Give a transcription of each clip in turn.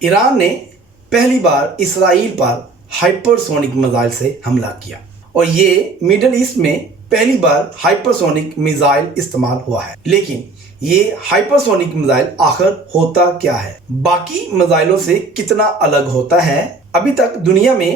ایران نے پہلی بار اسرائیل پر ہائپرسونک میزائل سے حملہ کیا اور یہ میڈل ایسٹ میں پہلی بار ہائپرسونک میزائل استعمال ہوا ہے۔ لیکن یہ ہائپرسونک میزائل آخر ہوتا کیا ہے؟ باقی میزائلوں سے کتنا الگ ہوتا ہے؟ ابھی تک دنیا میں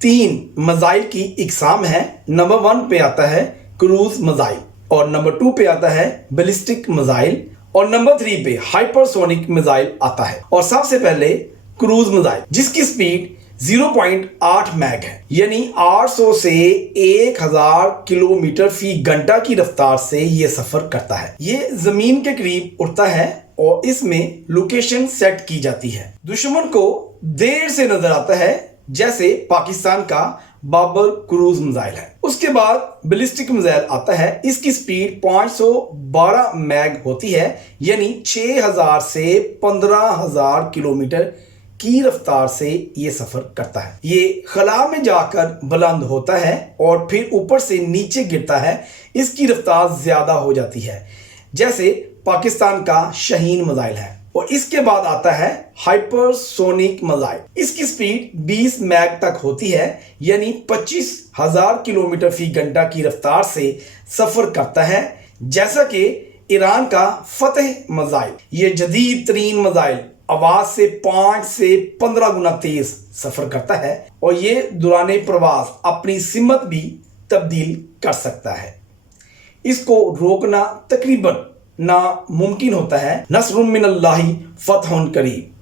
3 میزائل کی اقسام ہیں۔ نمبر 1 پہ آتا ہے کروز میزائل، اور نمبر 2 پہ آتا ہے بیلسٹک میزائل، اور نمبر 3 پہ ہائپرسونک میزائل آتا ہے۔ اور سب سے پہلے کروز میزائل، جس کی سپیڈ 0.8 میگ ہے، یعنی 800 سے 1000 کلومیٹر فی گھنٹہ کی رفتار سے یہ سفر کرتا ہے۔ یہ زمین کے قریب اڑتا ہے اور اس میں لوکیشن سیٹ کی جاتی ہے۔ دشمن کو دیر سے نظر آتا ہے، جیسے پاکستان کا بابر کروز میزائل ہے۔ اس کے بعد بیلسٹک میزائل آتا ہے۔ اس کی سپیڈ 512 میگ ہوتی ہے، یعنی 6000 سے 15000 کلومیٹر کی رفتار سے یہ سفر کرتا ہے۔ یہ خلا میں جا کر بلند ہوتا ہے اور پھر اوپر سے نیچے گرتا ہے۔ اس کی رفتار زیادہ ہو جاتی ہے، جیسے پاکستان کا شاہین میزائل ہے۔ اور اس کے بعد آتا ہے ہائپرسونک میزائل۔ اس کی سپیڈ 20 میگ تک ہوتی ہے، یعنی 25000 کلومیٹر فی گھنٹہ کی رفتار سے سفر کرتا ہے، جیسا کہ ایران کا فتح میزائل۔ یہ جدید ترین میزائل آواز سے 5 سے 15 گنا تیز سفر کرتا ہے اور یہ دوران پرواز اپنی سمت بھی تبدیل کر سکتا ہے۔ اس کو روکنا تقریباً ناممکن ہوتا ہے۔ نصر من اللہ فتح قریب۔